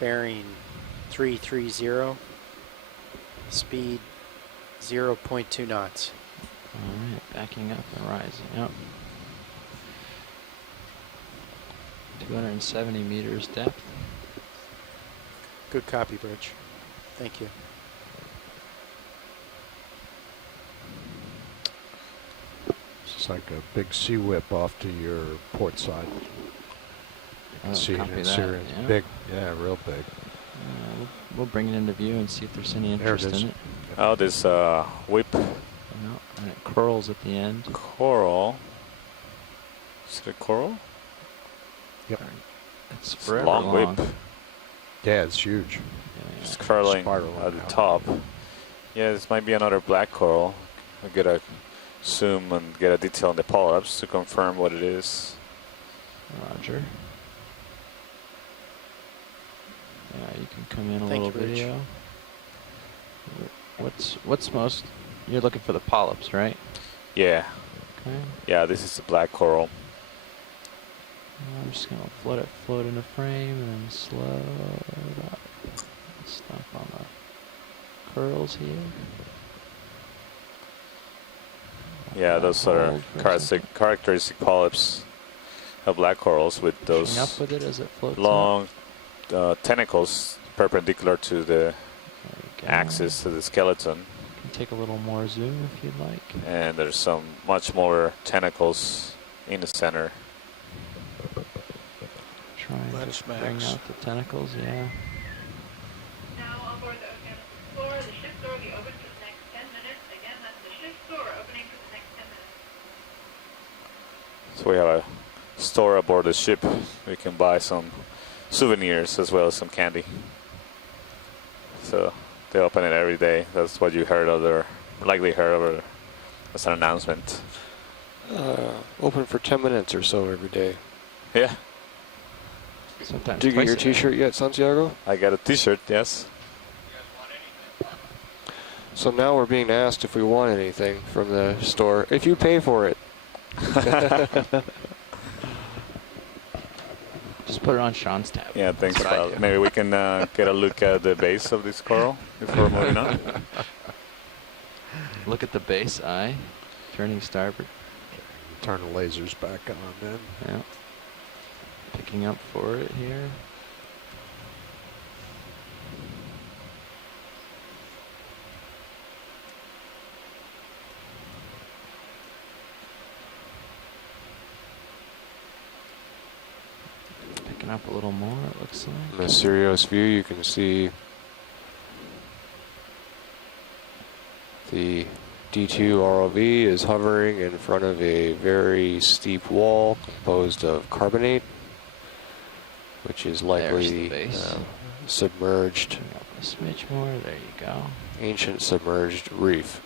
Bearing 330, speed 0.2 knots. All right, backing up and rising up. 270 meters depth. Good copy, Birch. Thank you. It's like a big sea whip off to your port side. You can see it in Syria. Yeah. Big, yeah, real big. We'll bring it into view and see if there's any interest in it. Oh, this whip. And it curls at the end. Coral. Is it a coral? Yep. It's It's a forever long long. whip. Yeah, it's huge. It's curling Spiraling at the out. top. Yeah, this might be another black coral. We'll get a zoom and get a detail on the polyps to confirm what it is. Roger. Yeah, you can come in a Thank little you, Rich. video. What's most? You're looking for the polyps, right? Yeah. Okay. Yeah, this is the black coral. I'm just gonna let it float in the frame and then slow it up. Stuff on the curls here. Yeah, those are Hold for a second. characteristic polyps of black corals with Pushing those up with it as it floats long tentacles perpendicular to the There you go. axis to the skeleton. You can take a little more zoom if you'd like. And there's some much more tentacles in the center. Try and That's just bring max. out the tentacles, yeah. Now on board the Okeanos Explorer, the ship's door will be open for the next 10 minutes. Again, that's the ship's door opening for the next 10 minutes. So we have a store aboard the ship. We can buy some souvenirs as well as some candy. So they open it every day. That's what you heard of there, likely heard of it as an announcement. Open for 10 minutes or so every day. Yeah, Sometimes Did you get your twice a day. t-shirt yet, Santiago? I got a t-shirt, yes. So now we're being asked if we want anything from the store, if you pay for it. Just put it on Sean's tab. Yeah, thanks, That's what I Bob. do. Maybe we can get a look at the base of this coral before moving on. Look at the base eye, turning starboard. Turn the lasers back on then. Yeah. Picking up for it here. Picking up a little more, it looks like. In the Sirius view, you can see the D2 ROV is hovering in front of a very steep wall composed of carbonate, which is There's likely the base. submerged, Turn up a smidge more, there you go. ancient submerged reef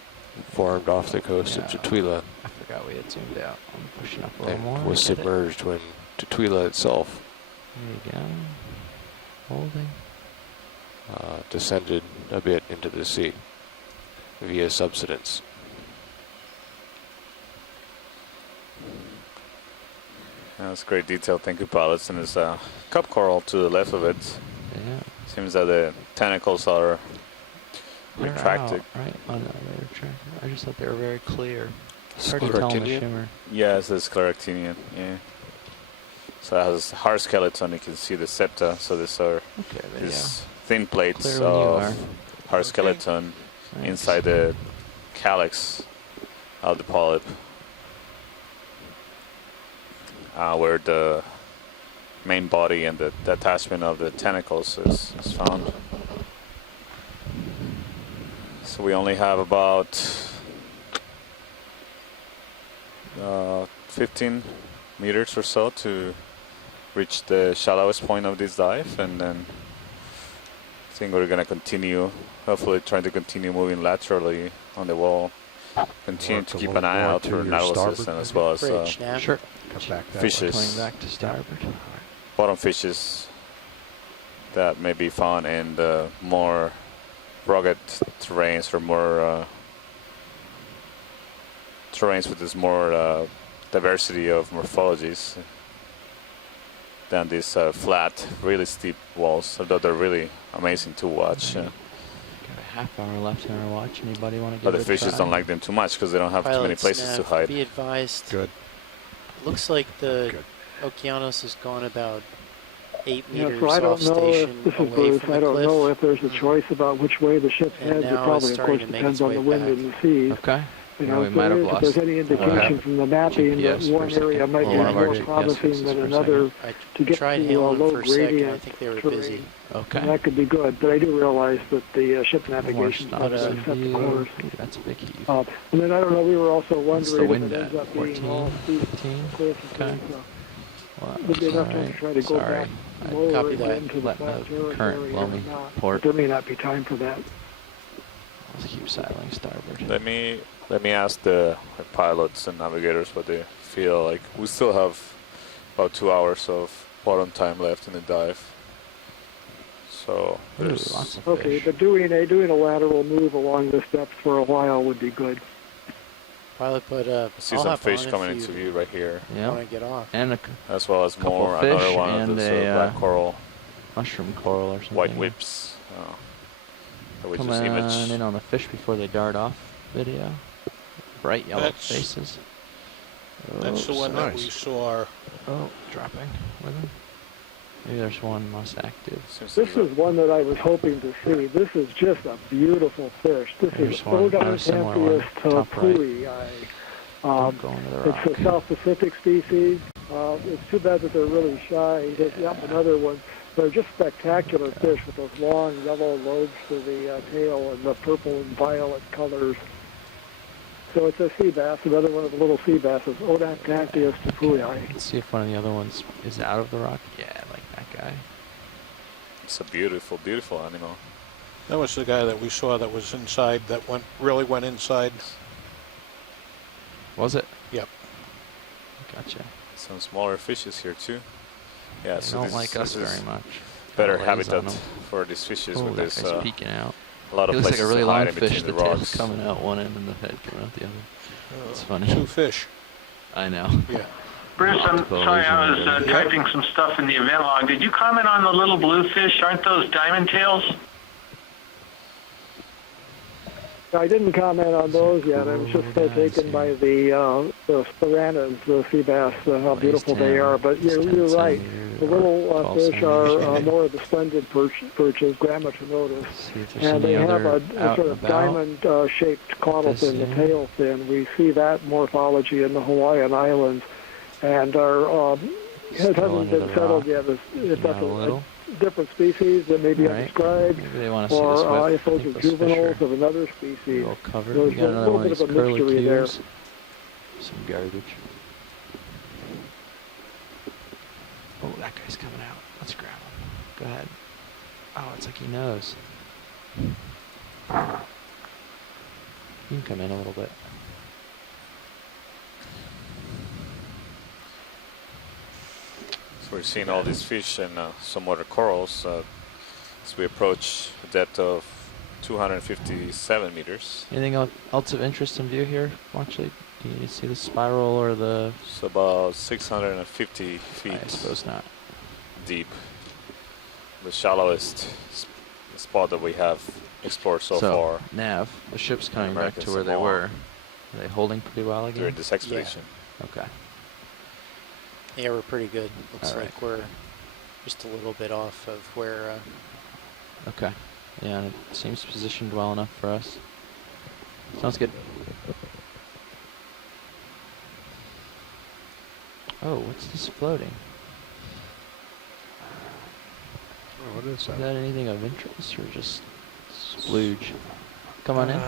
formed off the coast of Yeah. Tutuila I forgot we had zoomed out. I'm pushing up a little more. and was Get it. submerged when Tutuila itself There you go. Holding. descended a bit into the sea via subsidence. That's great detail. Thank you, pilots. And there's a cup coral to the left of it. Yeah. Seems that the tentacles are They're retracted. out, right? Oh no, they're retracted. I just thought they were very clear. It's hard to Scleractinia? tell in the shimmer. Yes, it's scleractinian. Yeah. So it has a hard skeleton. You can see the septa. So these are Okay, there you these thin plates Clear when you are. of hard skeleton go. inside the calyx of the polyp, where the main body and the attachment of the tentacles is found. So we only have about 15 meters or so to reach the shallowest point of this dive, and then I think we're going to continue, hopefully trying to continue moving laterally on the wall, continue Work to a keep little an eye more out to for your nautiluses starboard, and as maybe? well as Bridge now. Sure. Come back that Fishes. way. Coming back to starboard. bottom fishes that may be found in the more rugged terrains or more terrains with this more diversity of morphologies. than these flat, really steep walls, although they're really amazing to watch. Got a half hour left in our watch. Anybody want to But give the it a fishes try? don't like them too much because they don't have too many Pilot places to Snav, hide. Be advised. Good. Looks like the Good. Okeanos has gone about 8 Yeah, meters so I off don't know station if this is away Bruce. from I the don't cliff. know if there's a choice about which way the ship And heads. It now probably, it's of starting course, to make depends its on the way wind back. and the seas. Okay. You Well, know, we might have if lost there's any indication from the mapping GPS that for a one area second. might Well, be one of our more GPS promising fixes than for a another I to get tried to hailing low for a second. I gradient think they were terrain. busy. Okay. And that could be good, but I do realize that the ship More navigation is not stops going in to set the view. course. Ooh, that's a big heave. And then I don't know, we were also What's the wondering if wind it at? ends up being all 14, steep 15? cliffs. Okay. Well, Would be that's enough time alright. to try to go Sorry. back I lower copy and that. into the Let flat the current territory blow or me not. port. But there may not be time for that. Let's keep sailing starboard. Let me ask the pilots and navigators what they feel like. We still have about 2 hours of bottom time left in the dive. So Ooh, there's lots of Okay, fish. but doing a lateral move along this depth for a while would be good. Pilot, but I see I'll some hop fish on coming if into you view right here, Yeah. want to get off. And a as well as Couple more fish another one of and those a, black coral mushroom coral or something. white whips that we Come just on imaged. in on the fish before they dart off video. Bright yellow That's- faces. That's the one that we nice. saw. Oh, dropping with him. Maybe there's one less active. Seems This to is one that I was hoping to see. This is just a beautiful fish. This There's is one, another similar one, Odontantheus top right. topui. Don't go into the rock. It's a South Pacific species. It's too bad that they're really shy. Yep, another one. They're just spectacular fish with those long yellow lobes to the tail and the purple and violet colors. So it's a sea bass, another one of the little sea basses, Odontantheus topui. Let's see if one of the other ones is out of the rock. Yeah, like that guy. It's a beautiful, beautiful animal. That was the guy that we saw that was inside, that really went inside. Was it? Yep. Gotcha. Some smaller fishes here too. Yeah, They so don't this, like us this is very much. better Got lays on habitat 'em. for these fishes Oh, with that this guy's peeking out. a lot He of looks like places a really to long hide in fish. between The the tail's rocks. coming out one end and the head coming out the other. It's funny. 2 fish. I know. Yeah. Bruce, I'm Multiple sorry, I was illusion. typing some stuff in the event log. Did you comment on the little bluefish? Aren't those diamond tails? I didn't comment on those yet. I was just Cool taken guys by here. the piranhas, the sea bass, how beautiful they are. But you're right. The little fish are more of the splendid perches, Grammatinotus. See if there's And they any have other a out sort and of about. diamond-shaped caudal This fin, the here. tail fin. We see that morphology in the Hawaiian Islands, and are it Still hasn't under been the settled rock. yet if that's Now a little. a different species that may be Right. undescribed, Maybe they want to see this or with. if those are juveniles of another species. All covered. There's We got a another little one of bit these of a mystery there. curlicues. Some garbage. Oh, that guy's coming out. Let's grab him. Go ahead. Oh, it's like he knows. You can come in a little bit. So we're seeing all these fish and some other corals as we approach a depth of 257 meters. Anything else of interest in view here? Actually, do you see the spiral or the? So about 650 feet I suppose not. deep. The shallowest spot that we have explored so far Nav, the ship's coming back American to where they Samoa. were. Are they holding pretty well again? during this expedition. Okay. Yeah, we're pretty good. Looks All right. like we're just a little bit off of where. Okay. Yeah, and it seems positioned well enough for us. Sounds good. Oh, what's this floating? Oh, what is Is that? that anything of interest or just splooge? Come on in.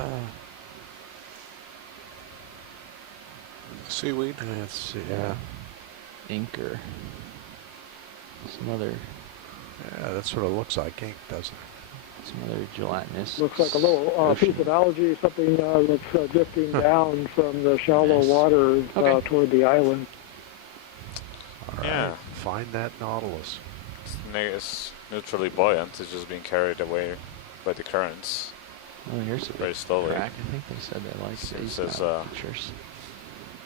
Seaweed. Let's see. Yeah. Ink or some other That sort of looks like ink, doesn't gelatinous. Looks like a little ocean. piece of algae, something that's drifting down from the shallow Nice. waters Okay. toward the island. it? All Yeah. right. Find that Nautilus. It's neutrally buoyant. It's just being carried away by the currents Oh, here's a very big slowly. crack. I think they said they like It these says, kind of pictures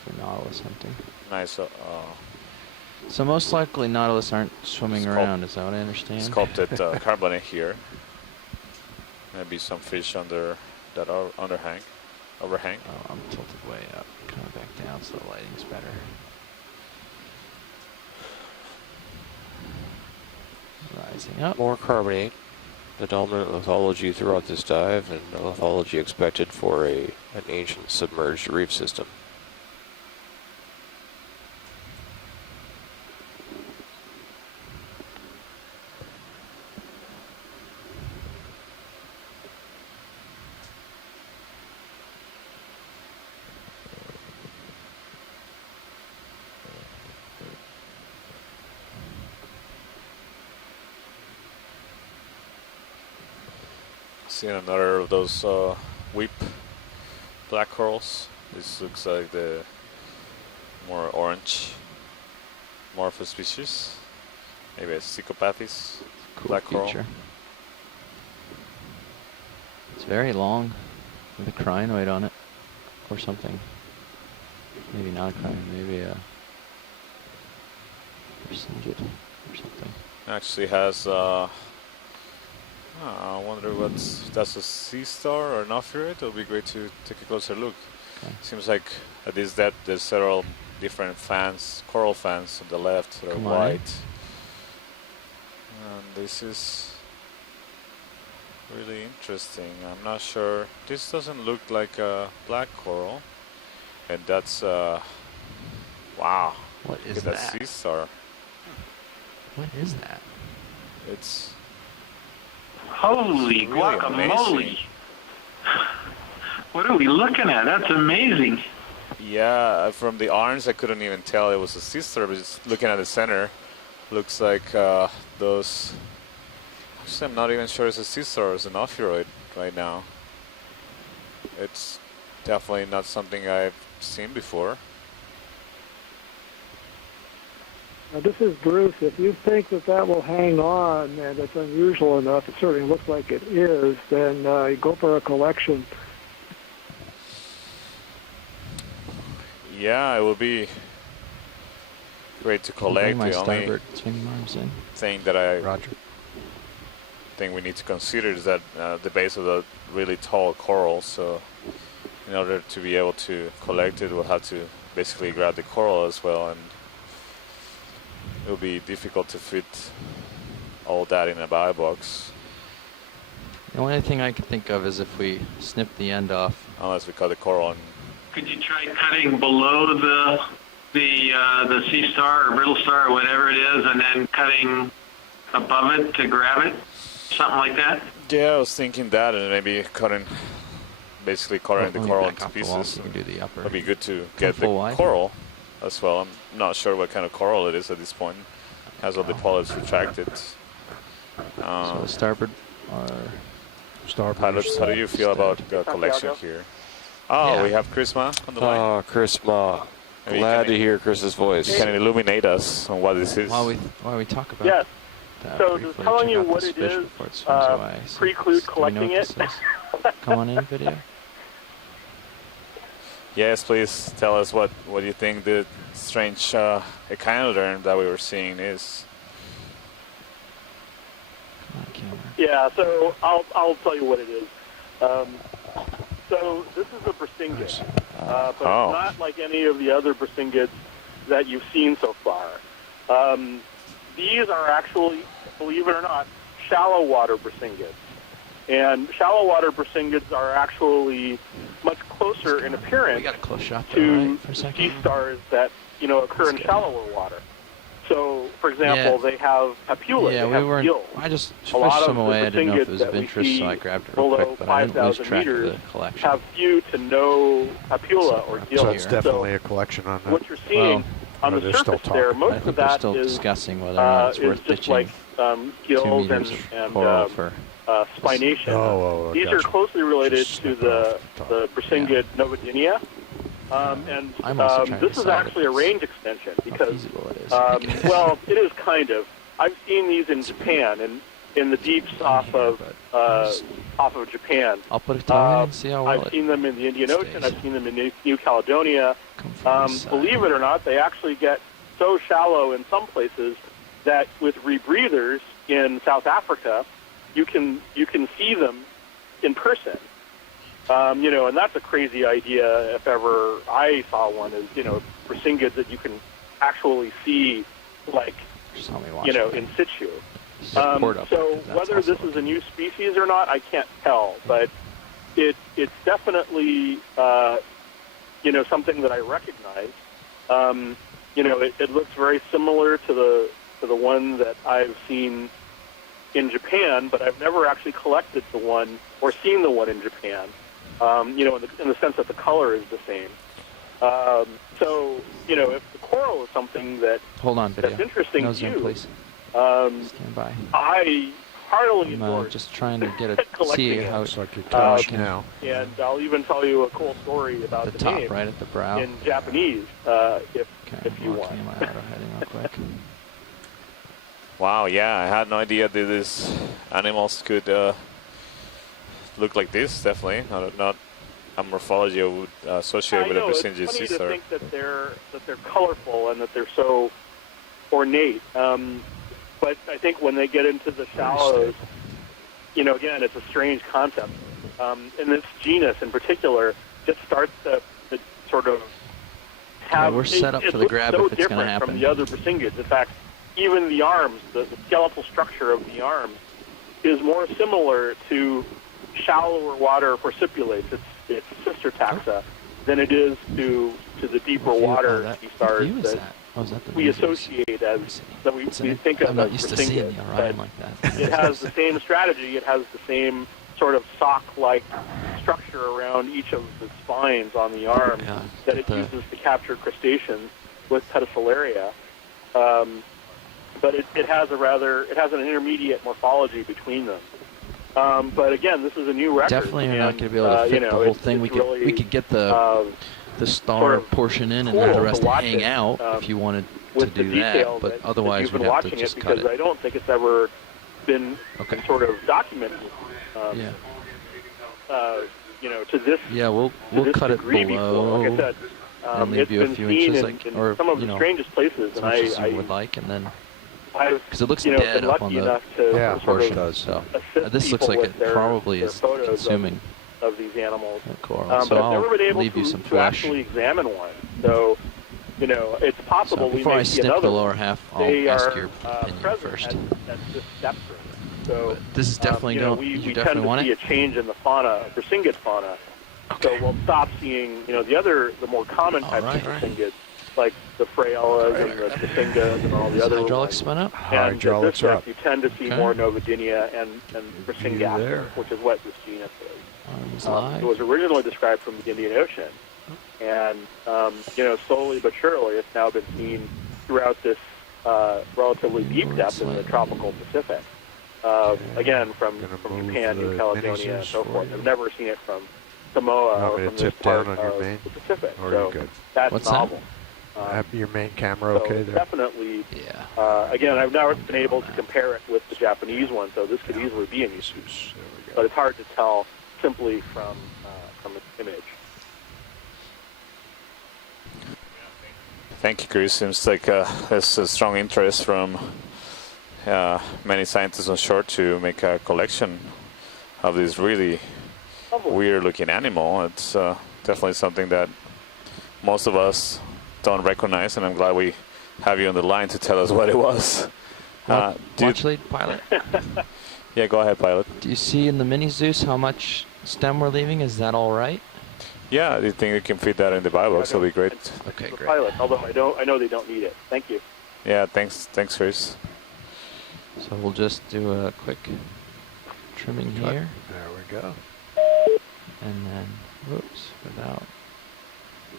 for nautilus hunting. Nice So most likely Nautilus aren't swimming around, is that what I understand? Sculpted carbonate here. Maybe some fish under that overhang. Oh, I'm tilted way up. Coming back down so the lighting's better. Rising up. More carbonate. The dominant lithology throughout this dive, and the lithology expected for an ancient submerged reef system. Seeing another of those weep black corals. This looks like the more orange morpho species. Maybe a Psychopathis Cool black coral. feature. It's very long with a crinoid on it or something. Maybe not a crinoid, maybe a Persingid or something. Actually has I wonder that's a sea star or an ophioid. It'll be great to take a closer look. Okay. Seems like at this depth there's several different fans, coral fans on the left that are Come on. white. And this is really interesting. I'm not sure. This doesn't look like a black coral. And that's wow. What Look is at that? sea star. What is that? It's Holy really guacamole. amazing. What are we looking at? That's amazing. Yeah, from the arms I couldn't even tell it was a sea star, but just looking at the center, looks like those. Actually, I'm not even sure it's a sea star, it's an ophioid right now. It's definitely not something I've seen before. Now, this is Bruce. If you think that that will hang on and it's unusual enough, it certainly looks like it is, then you go for a collection. Yeah, it would be great to collect. My The only starboard swinging arms in. thing that I Roger. think we need to consider is that the base of the really tall coral, so in order to be able to collect it, we'll have to basically grab the coral as well, and it'll be difficult to fit all that in a buy box The only thing I can think of is if we snip the end off. unless we cut the coral. And Could you try cutting below the sea star or brittle star or whatever it is, and then cutting above it to grab it? Something like that? yeah, I was thinking that, and maybe basically cutting the Let me coral back into off the wall pieces. so we can do the upper. It'd be good to get the full wide. coral as well. I'm not sure what kind of coral it is at this point. Has all the polyps retracted. So the starboard or Starboard. Pilots, how do you feel about the collection here? Oh, Yeah. we have Chris Ma on the line. Oh, Chris Ma. Maybe Glad can to hear Chris's voice. You can illuminate us on what this is. while we talk about Yes. that So briefly, just telling check you out what this it fish is, before it swims away. So preclude do we know collecting what it. this is? Come on in video. Yes, please tell us what you think the strange echinoderm that we were seeing is. Come on, camera. Yeah, so I'll tell you what it is. So this is a Persingid, but Oh. it's not like any of the other Persingids that you've seen so far. These are actually, believe it or not, shallow water Persingids. And shallow water Persingids are actually much closer in We appearance got a close shot there, to right, for a sea second. stars that occur in shallower water. So, for example, Yeah. they have papula, Yeah, they we have weren't. gills. I just A fished lot some of away. the I didn't know if it Persingids was that of we interest, so see I grabbed it real below quick. But I didn't lose 5,000 track of meters the collection. have few to no papula or So gills. So it's here. definitely a collection on that. What you're seeing Well, on no, the they're still surface there, talking. I most think of we're that still is discussing whether or not it's is worth just ditching like 2 gills meters and coral for. spination. Oh, These are gotcha. closely related Just to snip it off the the top. Persingid novadynia. And I'm also trying to this is decide actually a if range extension how because, feasible it is. I guess. well, it is kind of. I've seen these in Japan and in the deeps off of Japan. I'll put a tongue in and see how well I've it seen them in the Indian Ocean. stays. I've seen them in New Caledonia. comes from this side. Believe it or not, they actually get so shallow in some places that with rebreathers in South Africa, you can see them in person. You know, and that's a crazy idea if ever I saw one, is, you know, brisingid that you can actually see, like, you know, in situ. So whether this is a new species or not, I can't tell, but it's definitely, you know, something that I recognize. You know, it looks very similar to the one that I've seen in Japan, but I've never actually collected the one or seen the one in Japan. You know, in the sense that the color is the same. So, you know, if the coral is something that that's interesting to you, please. Stand by. I heartily endorse just trying to get a collecting see it. how Looks like you're touched can- now. And I'll even tell you a cool story about the the top, name right at the brow. in Japanese, if you want. Locking my auto heading real quick. Wow, yeah, I had no idea that these animals could look like this. Definitely not a morphology I would associate with a Brisingid it's funny sea to star. think that they're colorful and that they're so ornate. But I think when they get into the shallows, you know, again, it's a strange concept. And this genus in particular just starts to sort of have. We're set up for the grab so if it's going to different happen. from the other brisingids. In fact, even the arms, the skeletal structure of the arms, is more similar to shallower water forcipulates, its sister taxa, than it is to the deeper water sea stars that we associate as, that we think of as brisingid. But it has the same strategy. It has the same sort of sock-like structure around each of the spines on the arm that it uses to capture crustaceans with pedicelaria. But it has an intermediate morphology between them. But again, this is a new record. Definitely, you're not going to be able to fit the whole thing. We could get the star sort of portion in and cool let the to rest watch hang it, out if you wanted to with do the detail that. But that otherwise, you've been we'd have to watching just it, cut because it. I don't think it's ever been sort of documented. Yeah. You know, to this. Yeah, we'll this cut it degree below. Before. Like I said, and leave it's you a been few seen inches, in some of the strangest places, as and much as I you would like, and then I've because it looks been dead up on lucky the enough to sort portion. of So assist this looks people like with it their probably is photos consuming of these animals. coral. But So I've never been I'll able leave you to, some to flesh. actually examine one. So, you know, it's possible we before may I see snip another the lower one. half, I'll They ask are your opinion present first. at this depth range. So This is definitely you know, going. we You tend definitely to want see it. a change in the fauna, brisingid fauna. So we'll stop seeing, you know, the more common types of brisingids, like the fraelas and the brisingas and all the other Hydraulics ones. spun up. And Hydraulics this up. depth, you tend to see more Novidinia and Brisingaster, which is what this genus is. It was originally described from the Indian Ocean, and you know, slowly but surely, it's now been seen throughout this relatively deep depth in the tropical Pacific. Again, from Japan, New Caledonia, and so forth. I've never seen it from Samoa or from this part of the Pacific. So that's novel. Your main camera So okay it's there? Definitely. Again, I've never been able to compare it with the Japanese one, so this could easily be a new species. But it's hard to tell simply from its image. Thank you, Chris. Seems like there's a strong interest from many scientists on shore to make a collection of this really weird-looking animal. It's definitely something that most of us don't recognize, and I'm glad we have you on the line to tell us what it was. Watch lead, pilot. Yeah, go ahead, pilot. Do you see in the mini Zeus how much stem we're leaving? Is that all right? Yeah, do you think you can fit that in the buy box? That'll be great. Okay, great. Pilot, although I know they don't need it. Thank you. Yeah, thanks, Chris. So we'll just do a quick trimming here. There we go. And then, whoops, without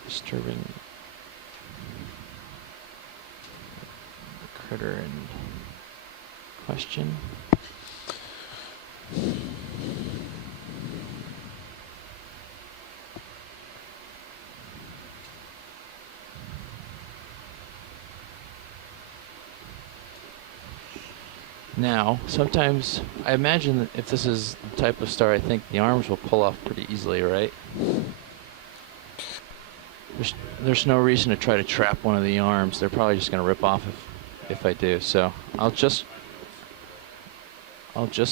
disturbing the critter in question. Now, sometimes, I imagine that if this is the type of star, I think the arms will pull off pretty easily, right? There's no reason to try to trap one of the arms. They're probably just going to rip off if I do. So I'll just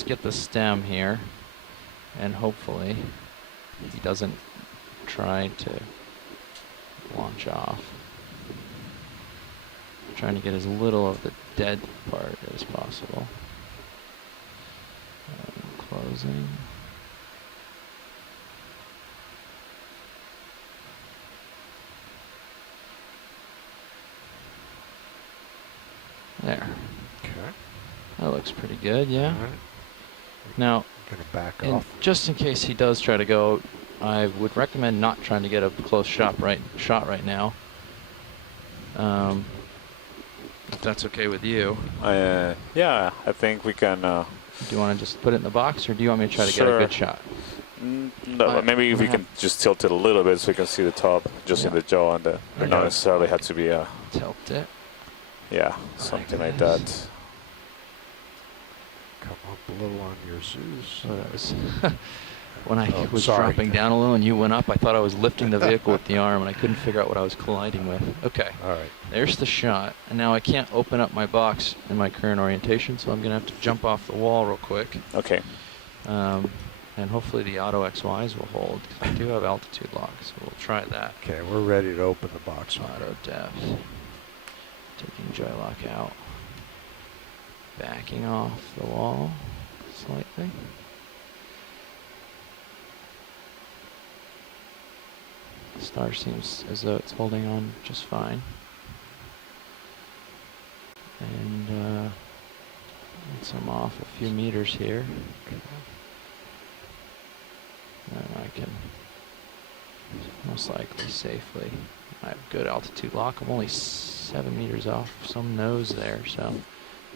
get the stem here, and hopefully he doesn't try to launch off. I'm trying to get as little of the dead part as possible. Closing. There. Okay. That looks pretty good, yeah. All right. Now, Gonna back and off. just in case he does try to go, I would recommend not trying to get a close shot right now. If that's okay with you. Yeah, I think we can. Do you want to just put it in the box, or do you want me to try to get a good shot? No, maybe if we can just tilt it a little bit so we can see the top, just in the jaw, and not necessarily have to be a. Tilt it. Yeah, something like that. Come up a little on your Zeus. So that was when I was sorry. dropping down a little and you went up, I thought I was lifting the vehicle with the arm, and I couldn't figure out what I was colliding with. Okay. All right. There's the shot. And now I can't open up my box in my current orientation, so I'm going to have to jump off the wall real quick. Okay. And hopefully the auto XYs will hold, because I do have altitude lock, so we'll try that. Okay, we're ready to open the box. Auto depth. Taking joy lock out. Backing off the wall slightly. The star seems as though it's holding on just fine. And once I'm off a few meters here, then I can most likely safely. I have good altitude lock. I'm only 7 meters off some nose there, so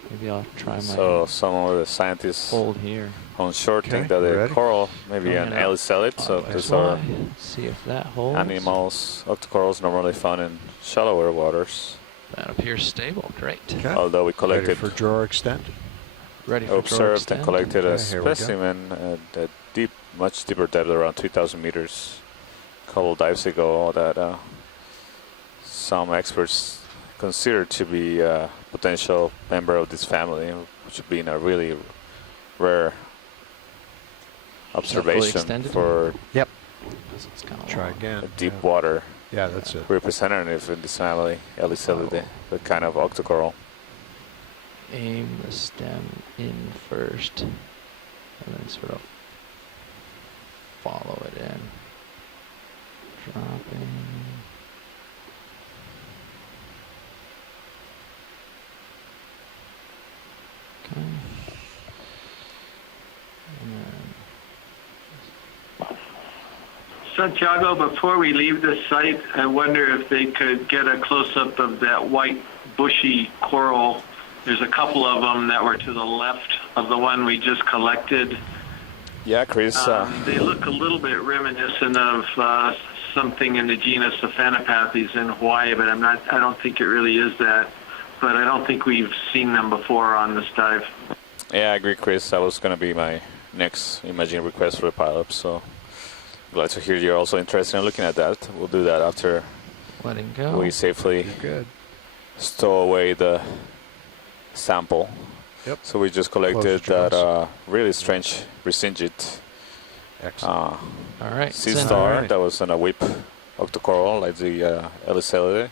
maybe I'll try my So some of the scientists hold here. on shore think Okay, that the ready? coral maybe an Coming up. alicelid. So Auto these are XY. See if that holds. animals, octocorals normally found in shallower waters. That appears stable. Great. Okay. Although we Ready collected, for drawer extended. Ready for draw observed and extend. collected a Okay, here we go. specimen at a deep, much deeper depth, around 3,000 meters, a couple dives ago, that some experts consider to be a potential member of this family, which would be in a really rare observation extended? for Yep. It's kind of Try long. again. a deep water Yeah, that's it. representative in this family, Alicelidae, the kind of octocoral. Aim the stem in first, and then sort of follow it in. Dropping. Okay. And then Santiago, before we leave the site, I wonder if they could get a close-up of that white bushy coral. There's a couple of them that were to the left of the one we just collected. Yeah, Chris. They look a little bit reminiscent of something in the genus Aphanopathes in Hawaii, but I don't think it really is that. But I don't think we've seen them before on this dive. Yeah, I agree, Chris. That was going to be my next imaging request for the pilot. So glad to hear you're also interested in looking at that. We'll do that after letting go. we safely Good. stow away the sample. Yep. So we just collected Close that really strange resinged Excellent. All right. sea send- star all right. that was on a whip octocoral like the Alicelidae,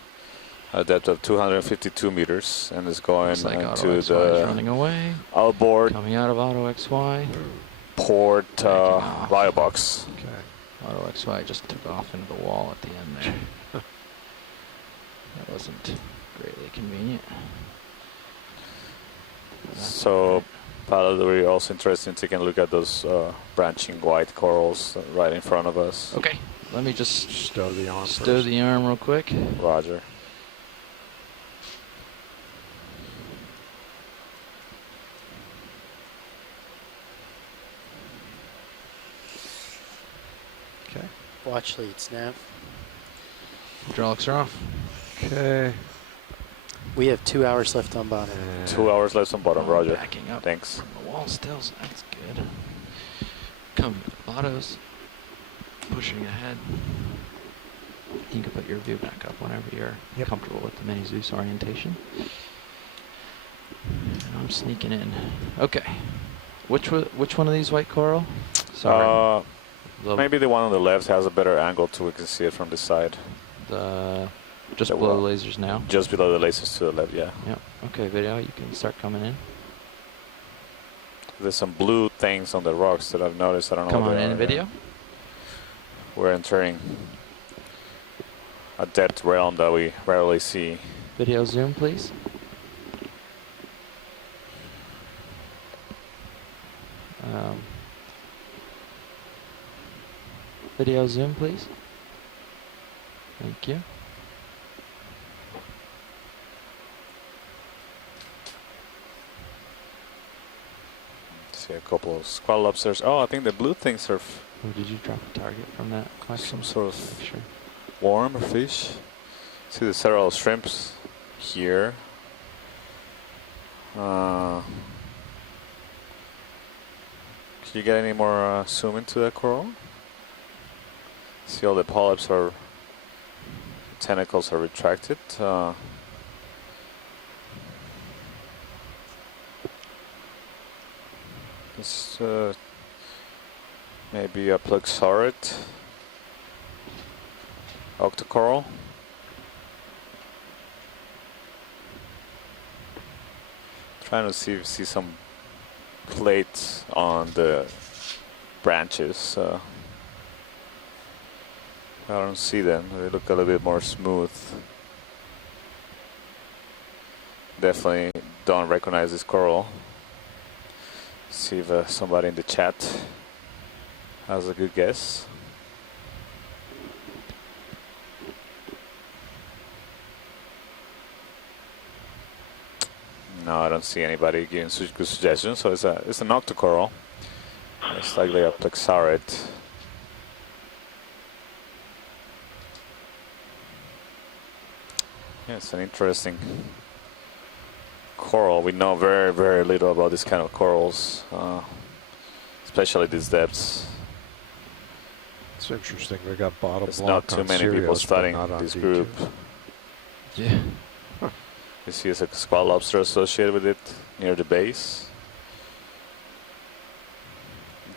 at a depth of 252 meters, and is going Looks like into Auto XY is the running away. outboard Coming out of Auto XY. port Backing off. bio box. Okay. Auto XY just took off into the wall at the end there. That wasn't greatly convenient. That's So, pilot, we're also interested in taking a look at those branching white corals right in front of us. okay. Let me just Stow the arm stow first. the arm real quick. Roger. Okay. Watch leads, Nav. Hydraulics are off. Okay. We have 2 hours left on bottom. 2 hours left on bottom, Roger. Backing up Thanks. from the wall still, so that's good. Coming to autos. Pushing ahead. You can put your view back up whenever you're comfortable with the mini Zeus orientation. I'm sneaking in. Okay. Which one of these white coral? Sorry. Maybe the one on the left has a better angle too. We can see it from the side. Just below the lasers now? Just below the lasers to the left, yeah. Yep. Okay, video, you can start coming in. There's some blue things on the rocks that I've noticed. I don't know. Come what on they in, are. video. We're entering a depth realm that we rarely see. Video zoom, please. Video zoom, please. Thank you. See a couple of squall lobsters. Oh, I think the blue things are Oh, did you drop a target from that question? some sort of Sure. worm or fish. See the several shrimps here. Can you get any more zoom into that coral? See all the polyps are, tentacles are retracted. This maybe a plexaurid octocoral. Trying to see some plates on the branches. I don't see them. They look a little bit more smooth. Definitely don't recognize this coral. See if somebody in the chat has a good guess. No, I don't see anybody giving good suggestions. So it's an octocoral. It's likely a plexaurid. Yeah, it's an interesting coral. We know very, very little about this kind of corals, especially these depths. It's interesting. We got bottom There's block not too on many Sirius, people but studying not on this D2. group. Yeah. You see a squall lobster associated with it near the base.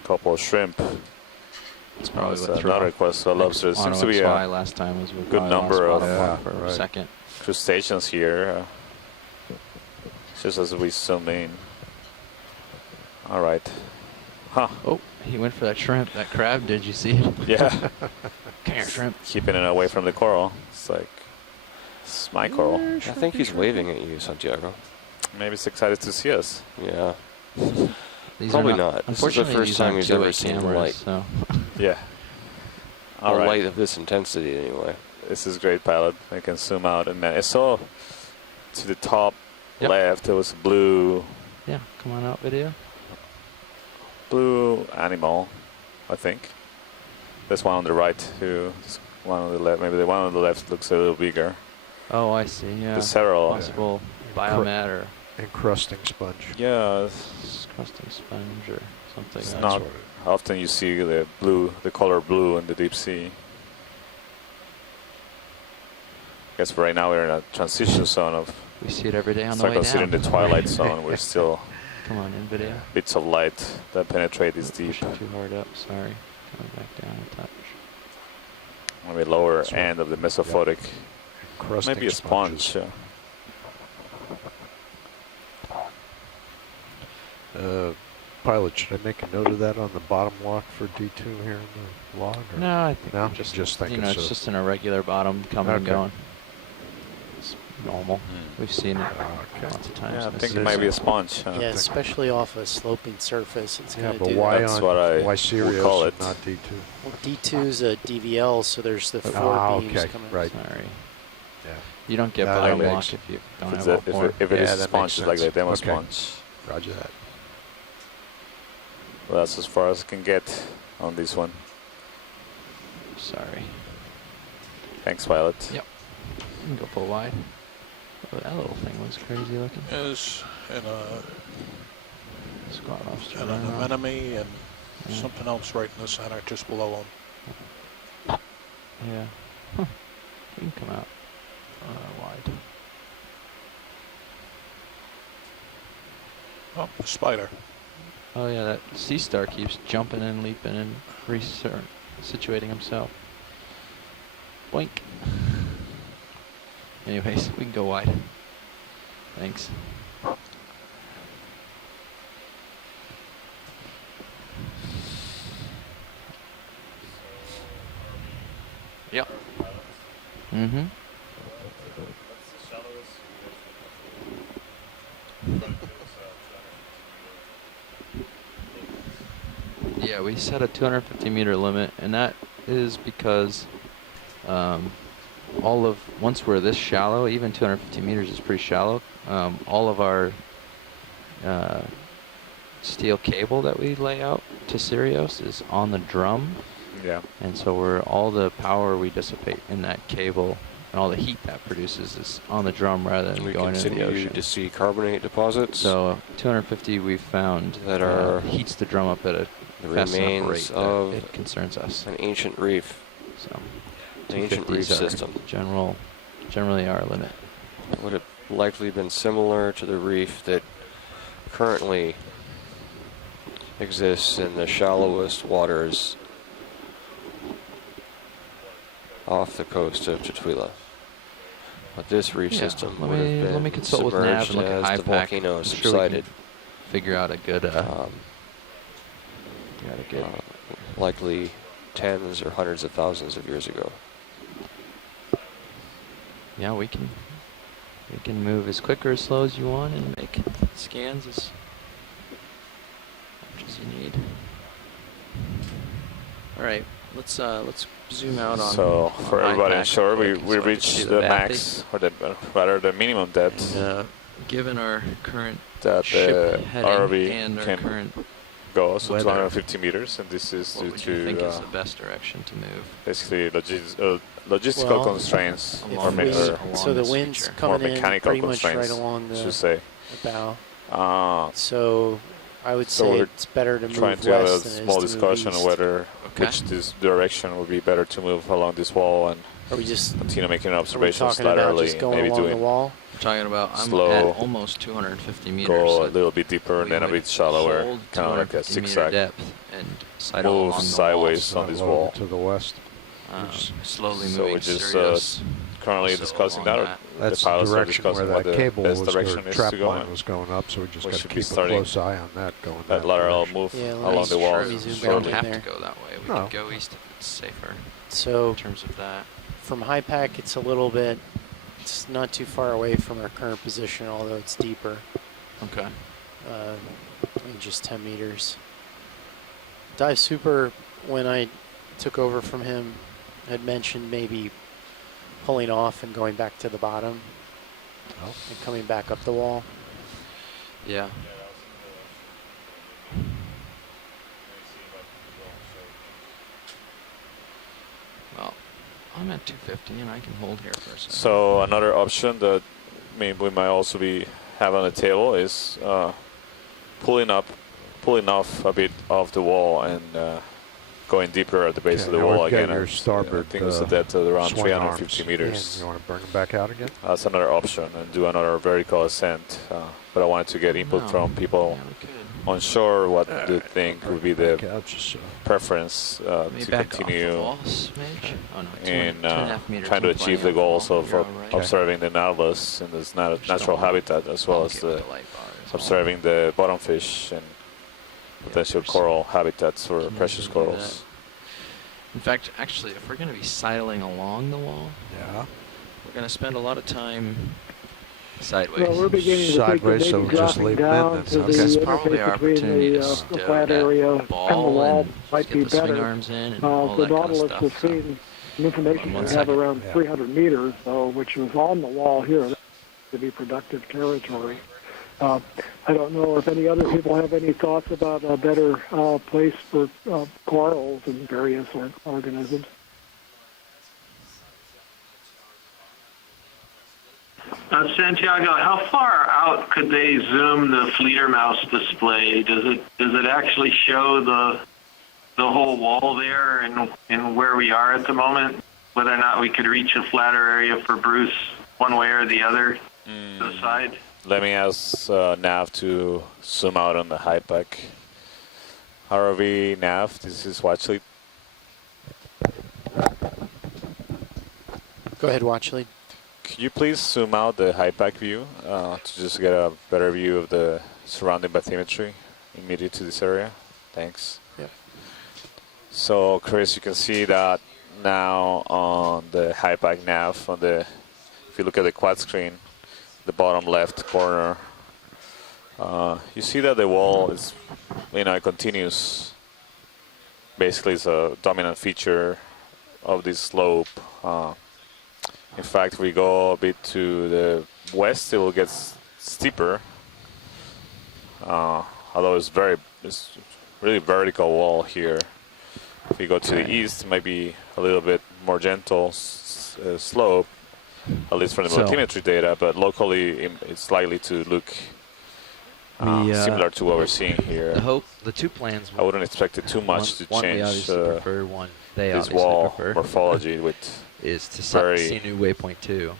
A couple of shrimp. It's probably It's what threw another off. request lobster. Next Seems to be why a last time was with good number of for a second. crustaceans here. Just as we zoom in. All right. Huh. Oh, he went for that shrimp, that crab. Did you see it? Yeah. Come here, shrimp. Keeping it away from the coral. It's like, it's my coral. I think he's waving at you, Santiago. Maybe he's excited to see us. Yeah. These Probably are not. This is the Unfortunately, first these time aren't he's ever two-way seen the cameras, light. So. Yeah. All A right. light of this intensity, anyway. This is great, pilot. I can zoom out, and I saw to the top Yep. left there was a blue Yeah, come on out, video. animal, I think. There's one on the right too. There's one on the left. Maybe the one on the left looks a little bigger. Oh, I see. Yeah. There's several. Possible biomat or Encrusting sponge. Yeah, crusting sponge or something. it's like not that. often you see the color blue in the deep sea. I guess right now we're in a transition zone of. We see it every day on It's the like way considering down. the twilight zone. We're still Come on in, video. bits of light that penetrate this deep. Pushing too hard up. Sorry. Coming back down a touch. Maybe lower That's right. end of the mesophotic. Encrusting Maybe a sponges. sponge. Pilot, should I make a note of that on the bottom walk for D2 here in the log? Or? No, I think No? we just think you know, it's just an irregular bottom coming and Okay. going. It's normal. We've seen it lots of times. Yeah, I in the think it season. might be a sponge. Yeah, especially off a sloping surface, it's Yeah, going to but do why that. That's on what I why would Sirius call and it. not D2? Well, D2's a DVL, so there's the four beams okay, coming. right. Sorry. Yeah. You don't get That bottom makes- lock if you don't If, have it's a a, port. if it is Yeah, a that sponge, makes it's like the sense. demo Okay. sponge. Roger that. Well, that's as far as I can get on this one. Sorry. Thanks, pilot. Yep. You can go full wide. Oh, that little thing was crazy looking. Is in Squat lobster. an running around. anemone and Yeah. something else right in the center, just below them. Yeah. Huh. We can come out wide. Oh, the spider. Oh yeah, that sea star keeps jumping and leaping and situating himself. Boink. Anyways, we can go wide. Thanks. Yep. Mm-hmm. Yeah, we set a 250 meter limit, and that is because once we're this shallow, even 250 meters is pretty shallow. All of our steel cable that we lay out to Sirius is on the drum. Yeah. And so all the power we dissipate in that cable and all the heat that produces is on the drum rather than We going into the continue ocean. to see carbonate deposits. So 250 we've found that are heats the drum up at a the fast enough remains rate of that it concerns us. an ancient reef. So An ancient reef 250s are system. Generally our limit. Would have likely been similar to the reef that currently exists in the shallowest waters off the coast of Tutuila. But this reef Yeah, system let would have me- been let me consult with Nav submerged and look at as the HiPAC. volcano I'm sure we subsided. can figure out a good Likely tens or hundreds of thousands of years ago. yeah, we can move as quick or as slow as you want and make scans as much as you need. All right, let's zoom out on. So for everybody on HiPAC shore, we so I can reached see the bathy. max, or rather the minimum depth Given our current that ship the heading ROV and our can current go, so weather, 250 meters, and this is what due would you think to is the best direction to move? basically logistical Well, constraints if or, we- So the this wind's feature. more coming in mechanical pretty much right constraints, along I should the say. bow. So I would So say we're it's better to move Trying to have a west than it is small to move discussion on east. whether Okay. which this direction would be better to move along this wall and Are we just continue making are we observations talking about laterally, just going maybe along the doing wall? We're talking about I'm slow, at almost 250 meters. go so a little bit deeper and we then a would bit shallower, hold kind of like a 250 meter zigzag. depth and sight Move along the sideways wall. on this A little wall. to the west. Slowly So moving we're just Sirius currently also discussing along that. That's the the pilots are direction where discussing what that the cable best was, direction or is trap to go line in. was going up, so we just We got to should be keep a starting close eye on that going That that lateral direction. move Yeah, along let's the wall. try to zoom We back don't in have there. to go that way. We No. can go east if it's safer So in terms of that. from HiPAC, it's a little bit. It's not too far away from our current position, although it's deeper. Okay. I think just 10 meters. Dive Super, when I took over from him, had mentioned maybe pulling off and going back to the bottom and coming back up the wall. Yeah. Well, I'm at 250 and I can hold here for a second. So another option that maybe we might also be have on the table is pulling off a bit off the wall and going deeper at the base of the now wall we've got again. your I starboard, think it's at that around swing 350 arms. meters. And you want to bring them back out again? That's another option, and do another vertical ascent. But I wanted to get input No. from people Yeah, we could. on shore what they think would be Back the out just so. preference Maybe to back off the continue wall, smidge? Oh, no, in 2.5 meters trying to and plenty achieve the off goals wall. of You're all right. observing the nautilus in this Just natural don't habitat, as well as Okay with the the light bar as well. observing the bottom fish and potential there's- coral habitats for can precious easily do corals. In fact, actually, if we're going to be sidling along the wall, Yeah. we're going to spend a lot of time sideways. Well, we're beginning to Sideways, think so of we maybe just dropping leave them in down then, to sounds the good. That's probably our interface between opportunity the to stow flat that area and the ball wall and might get be the swing better. arms in and all The that kind of Nautilus stuff. was So seeing some information On we one have second. around Yeah. 300 meters, which was on the wall here to be productive territory. I don't know if any other people have any thoughts about a better place for corals and various organisms. Santiago, how far out could they zoom the Fledermaus display? Does it actually show the whole wall there and where we are at the moment? whether or not we could reach a flatter area for Bruce one way or the other to the side. Let me ask Nav to zoom out on the high pack. ROV Nav, this is watch lead. Go ahead, watch lead. Could you please zoom out the high pack view to just get a better view of the surrounding bathymetry immediate to this area? Thanks. Yep. So, Chris, you can see that now on the high pack nav. If you look at the quad screen, the bottom left corner, you see that the wall is, it continues. Basically, it's a dominant feature of this slope. In fact, if we go a bit to the west, it will get steeper. Although it's really vertical wall here. If we go to the east, it might be a little bit more gentle slope, at least from the bathymetry data, but locally it's likely to look similar to what we're seeing here. The two plans. I wouldn't expect it too much to one change we obviously prefer, one they this obviously wall prefer. morphology with is to very, see new waypoint 2.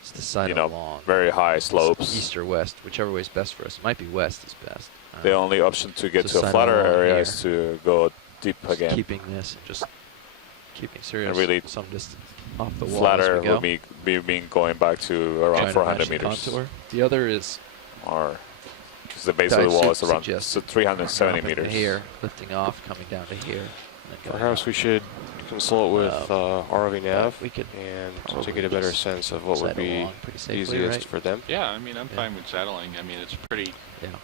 It's to side along. Very high slopes. East or west, whichever way is best for us. It might be west is best. The only option to get to a flatter area is to go deep again. Keeping this, just keeping serious, really some distance off the wall. Flatter as we go. would be going back to around 400 meters. Contour. The other is, or because the base of the wall is around 370 meters. Here, lifting off, coming down to here. Perhaps we should consult with ROV Nav and to get a better just sense of what would be safely, easiest for them. Yeah, I mean, I'm fine with settling. I mean, it's pretty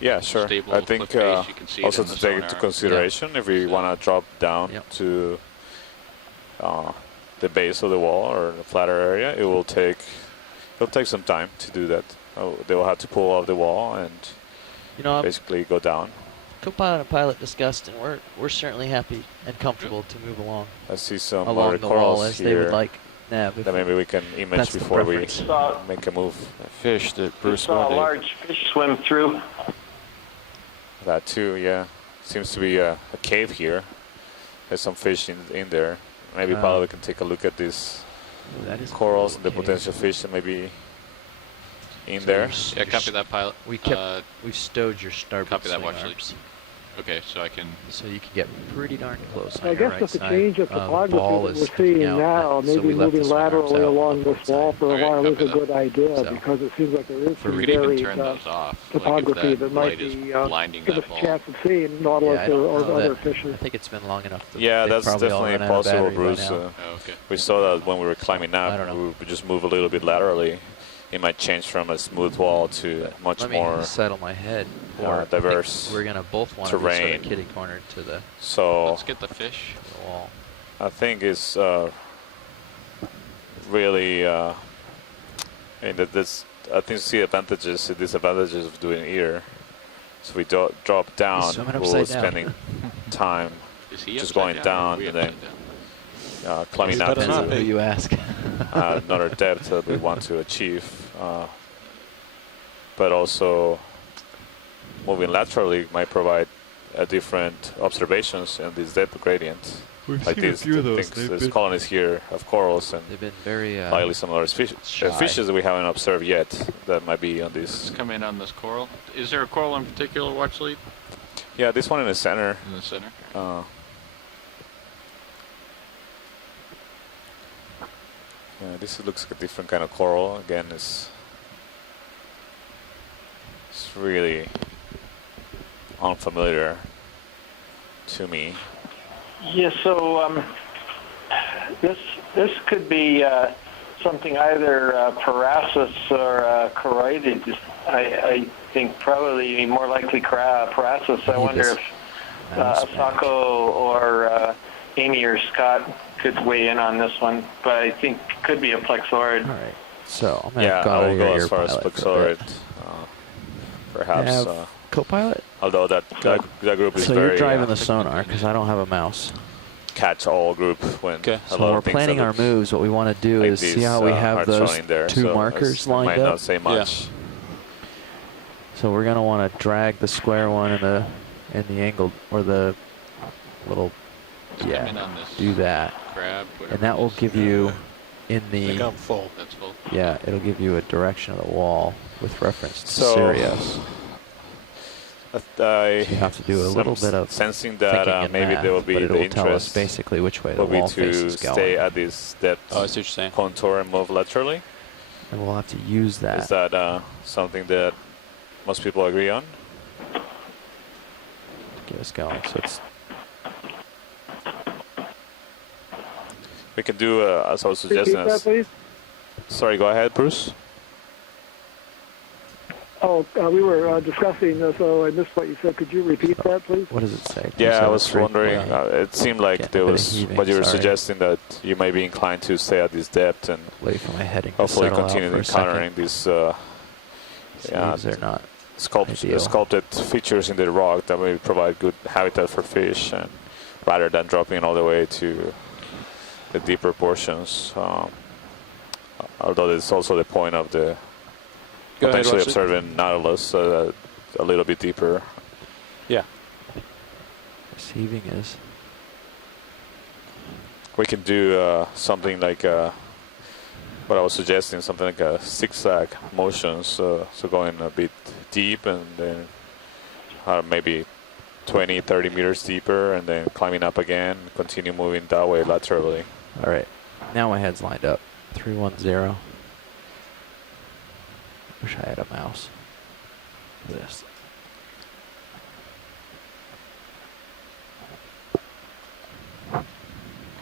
Yeah, sure. stable. I think cliff face. You can see also it in to the take into sonar. consideration if we want to drop down to the base of the wall or the flatter area, it'll take some time to do that. They will have to pull off the wall and basically go down. Co-pilot and pilot discussed, and we're certainly happy and comfortable to move along. I see some along the wall as they would like. Nav, that maybe we can image before we make a move. A fish that Bruce saw a wanted. large fish swim through. That too, yeah. Seems to be a cave here. There's some fish in there. Maybe probably we can take a look at these corals and the potential fish that may be in there. Yeah, copy that, pilot. We stowed your starboard Copy that, swing watch arms. Okay, so I can. So you can get pretty darn close. I guess with the change of topography that we're seeing now, maybe moving laterally along this wall for a while is a good idea because it seems like there is some varied topography that might be give us a chance of seeing Nautilus or other fishes. I think it's been long enough. Yeah, that's definitely possible, Bruce. Okay. We saw that when we were climbing up. We just move a little bit laterally. It might change from a smooth wall to much more. Let me settle my head. Diverse. We're gonna both want to be sort of kitty cornered to the. So let's get the fish. The wall. I think it's really. I mean I think see advantages and disadvantages of doing it here. So we drop down. We're spending time just going down and then climbing up to you ask. another depth that we want to achieve. But also moving laterally might provide different observations in this depth gradient. We've like seen a few of those. There's colonies here of corals and they've been very likely some other fishes that we haven't observed yet that might be on this. Let's come in on this coral. Is there a coral in particular, watch lead? Yeah, this one in the center. In the center. Yeah, this looks like a different kind of coral. Again, it's really unfamiliar to me. Yeah, so this could be something either Parasus or choroidid. I think probably more likely Parasus. I wonder if Asako or Amy or Scott could weigh in on this one, but I think it could be a plexaurid. All right. So I'm I will go as far as plexaurid. Perhaps. Co-pilot? Although that group is so very. So you're driving the sonar because I don't have a mouse. Catch-all group when so when we're planning our moves, what we want to do is see how we have those two markers lined might up. Not say much. Yeah. So we're gonna want to drag the square one in the angle or the little do that, crab, and that will give you in I think the I'm full. That's full. yeah, it'll give you a direction of the wall with reference to So, Sirius. I You have to do a little bit of sensing thinking that in maybe math, there will be but the it'll tell us interest basically which way the will be wall face to is going. stay at this depth Oh, I see what you're saying. contour and move laterally. And we'll have to use that. Is that something that most people agree on? to get us going. So it's We can do, as I was Repeat suggesting. that, please. Sorry, go ahead, Bruce. Oh, we were discussing this, so I missed what you said. Could you repeat that, please? what does it say? Yeah, I was 273? wondering. It seemed like Getting there a bit of was heaving, what you were sorry. suggesting, that you may be inclined to stay at this depth and Wait for my heading to hopefully settle out continue for a encountering second. these Leaves are not ideal. sculpted features in the rock that may provide good habitat for fish, and rather than dropping all the way to the deeper portions. Although it's also the point of the Go ahead, potentially Wesley. observing Nautilus a little bit deeper. Yeah. This heaving is. We can do something like what I was suggesting, something like a zigzag motion, so going a bit deep and then maybe 20, 30 meters deeper, and then climbing up again, continue moving that way laterally. All right. Now my head's lined up. 310. Wish I had a mouse for this.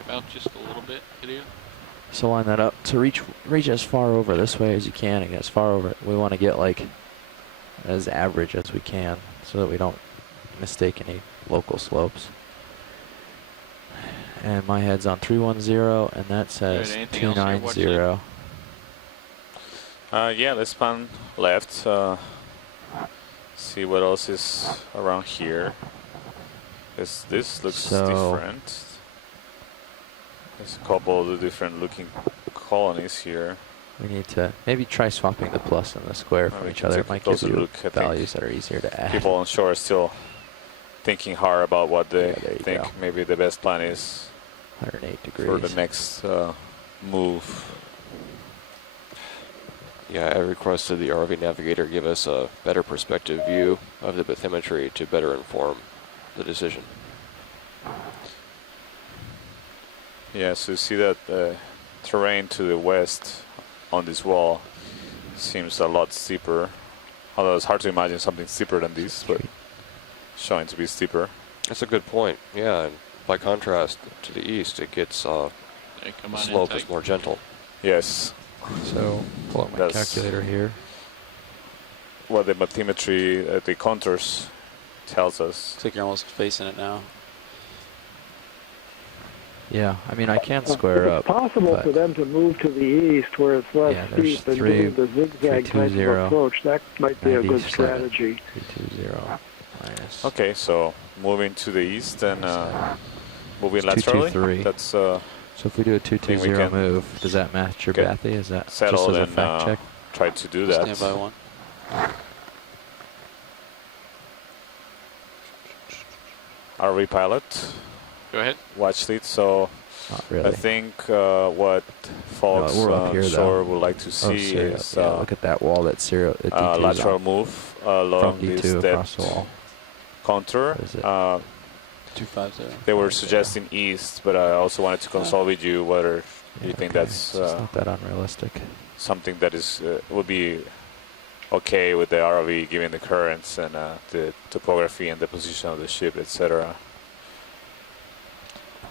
About just a little bit, Hideo. So line that up to reach as far over this way as you can, and as far over. We want to get like as average as we can, so that we don't mistake any local slopes. And my head's on 310, and that says anything else here? Watch 290. Yeah, let's pan left. See what else is around here. This looks So- different. There's a couple of the different looking colonies here. We need to maybe try swapping the plus and the square from we each can other. take It a might give closer you look. I think values that are easier to add. People on shore are still thinking hard about what they Yeah, there you think go. maybe the best plan is 108 degrees. for the next move. Yeah, I requested the ROV navigator give us a better perspective view of the bathymetry to better inform the decision. Yeah, so you see that terrain to the west on this wall seems a lot steeper. Although it's hard to imagine something steeper than this, but showing to be steeper. That's a good point. Yeah, and by contrast to the east, it gets Hey, come the on in slope tight. is more gentle. Yes. So pull up my That's- calculator here. What the bathymetry, the contours tells us. Looks like you're almost facing it now. Yeah, I mean I can square If up. it's possible but for them to move to the east where it's less Yeah, there's steep and do the zigzag type of 320, approach, that might be a good 97. strategy. 320 minus. Okay, so moving to the east and moving It's laterally. 223. That's So if we do a think we 220 can move, does that match your get bathy? Is that just settled as a and fact check? try to do that. Stand by one. RV pilot, Go ahead. watch lead. So Not really. I think what folks we're up here, shore though. would like to see Serial. is Yeah, look at that wall that serial. It D2's lateral on move from along D2 this across the depth wall. contour. What is it? 250. They were suggesting east, but I also wanted to consult with you whether you think Okay, that's so it's not that unrealistic. something that is would be okay with the ROV given the currents and the topography and the position of the ship, etc.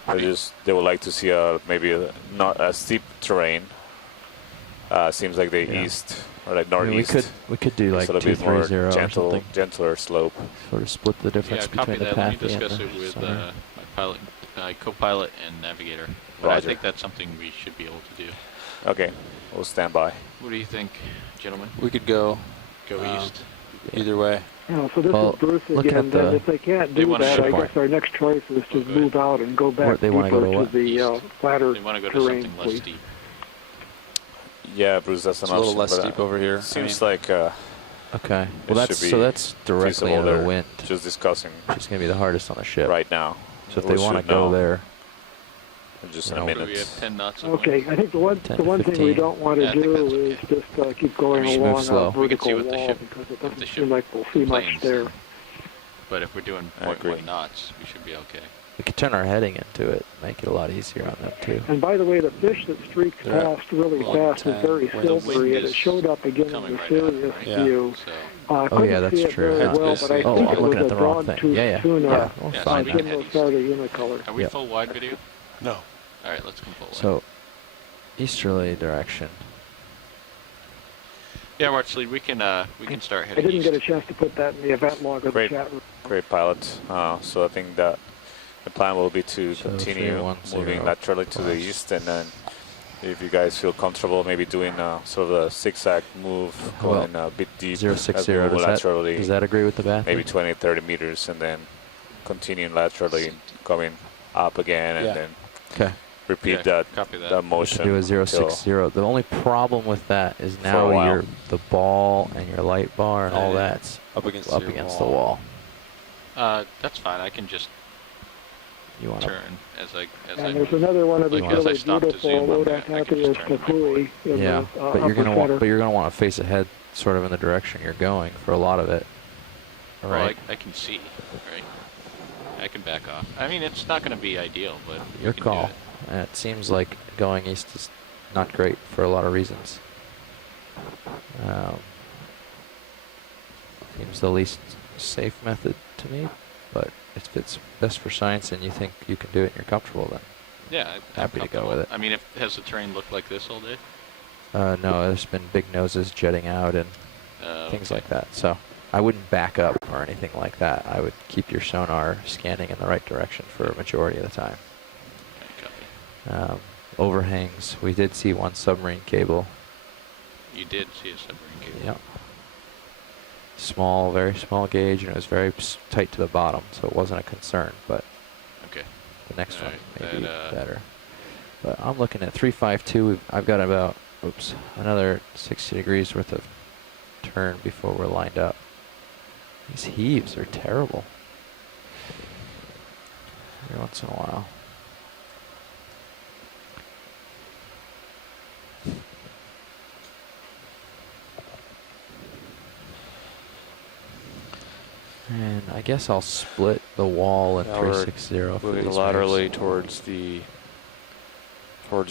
They would like to see maybe not a steep terrain. Seems like the Yeah. east or like I mean, northeast. we could do like is a little bit more 230 or gentle, something. gentler slope. Sort of split the difference Yeah, copy between the that. Let me pathy and discuss the it with sonar. my pilot, co-pilot and navigator. But I Roger. think that's something we should be able to do. Okay, we'll stand by. What do you think, gentlemen? We could go Go east. either way. So this Well, is Bruce look again. at Then the- if they can't They do wanna that, ship I point. guess our next choice is to Okay. move out and go back They wanna deeper go to to what? the flatter They want to go to terrain, something less please. steep. Yeah, Bruce, that's It's an a little option, less but, steep over here. Seems I mean, like Okay. It Well, should that's be so that's directly feasible into the there. wind, just discussing which is going to be the hardest on the ship. right now. So if We they want to should go know. there, just You in a know, minute. We have 10 knots. of Okay, I think the one 10 to thing we 15. don't want Yeah, to I think do is that's just keep going I mean, move along slow. a We can see vertical what the wall ship- because it if the doesn't ship seem like we'll see much planes, there. But if we're doing I agree. 0.1 knots, we should be okay. We could turn our heading into it, make it a lot easier on them too. And by the way, the fish that streaks They're at past really fast is 110. very Where the silvery, wind and it is showed up again in coming the right serious at, right? Yeah. view. So, I Oh, couldn't yeah, that's see it true. very Yeah. well, but I Oh, think I'm it looking was at a the wrong dawn thing. too Yeah. soon. Yeah, we'll Yeah, I find so that. didn't know it started unicolor. are we Yep. full wide video? No. All right, let's come full wide. So, easterly direction. Yeah, actually, we can start I heading didn't east. get a chance to put that in the event log of the Great. chat room. Great pilot. So I think that the plan will be to So continue 310 moving laterally to the plus. east, and then if you guys feel comfortable, maybe doing sort of a zigzag move, Well, going a bit deep 060, as we move laterally, does that agree with the bath? maybe 20, 30 meters, and then continuing laterally, going up again, and Yeah. then Okay. repeat Yeah, copy that. that We motion. can do a until- 060. The only problem with that is a now while. the ball and your light bar and all Yeah. that's Up against, up your against the wall. That's fine. I can just You want to turn as I And there's another one of these Like, as I really stop to beautiful zoom, I can Odactypus just turn my tapui in yeah, the but you're upper gonna center. want to face ahead, sort of in the direction you're going for a lot of it. All Well, right, I can see, right? I can back off. I mean, it's not going to be ideal, but your we can call. Do it. And it seems like going east is not great for a lot of reasons. Seems the least safe method to me, but if it's best for science and you think you can do it and you're comfortable, then Yeah, I'm happy to go comfortable. with it. I mean, has the terrain looked like this all day? no, there's been big noses jetting out and things like that. So I wouldn't back up or anything like that. I would keep your sonar scanning in the right direction for a majority of the time. Okay, copy. Overhangs. We did see one submarine cable. You did see a submarine cable. Yep. Small, very small gauge, and it was very tight to the bottom, so it wasn't a concern. But Okay. the next one Alright, may be that, better. But I'm looking at 352. I've got about, another 60 degrees worth of turn before we're lined up. These heaves are terrible. Every once in a while. And I guess I'll split the wall in Now we're 360 for moving these laterally moves. towards